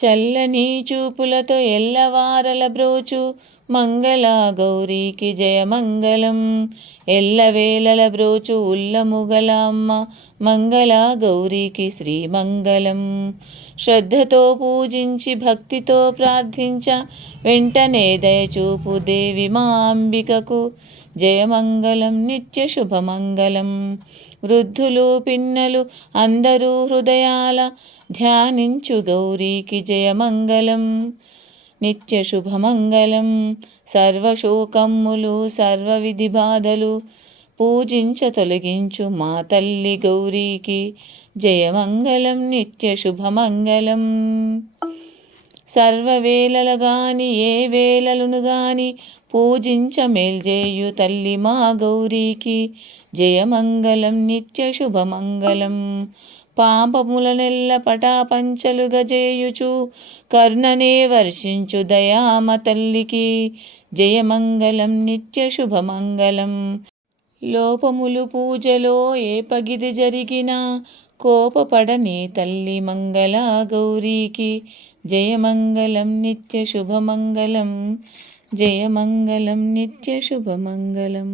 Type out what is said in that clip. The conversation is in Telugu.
చల్లని చూపులతో ఎల్లవారల బ్రోచు మంగళ గౌరీకి జయమంగళం. ఎల్లవేళల బ్రోచు ఉల్లముగల అమ్మ మంగళ గౌరీకి శ్రీమంగళం. శ్రద్ధతో పూజించి భక్తితో ప్రార్థించ వెంటనే దయచూపు దేవి మా అంబికకు జయమంగళం నిత్య శుభమంగళం. వృద్ధులు పిన్నలు అందరూ హృదయాల ధ్యానించు గౌరీకి జయమంగళం నిత్య శుభమంగళం. సర్వశోకమ్ములు సర్వవిధి బాధలు పూజించ తొలగించు మా తల్లి గౌరీకి జయమంగళం నిత్య శుభమంగళం. సర్వవేళల గాని ఏ వేళలును గాని పూజించ మేల్జేయు తల్లి మా గౌరీకి జయమంగళం నిత్య శుభమంగళం. పాపములనెల్ల పటాపంచలుగా చేయుచు కరుణనే వర్షించు దయామ తల్లికి జయమంగళం నిత్య శుభమంగళం. లోపములు పూజలో ఏ పగిది జరిగినా కోపపడని తల్లి మంగళ గౌరీకి జయమంగళం నిత్య శుభమంగళం. జయమంగళం నిత్య శుభమంగళం.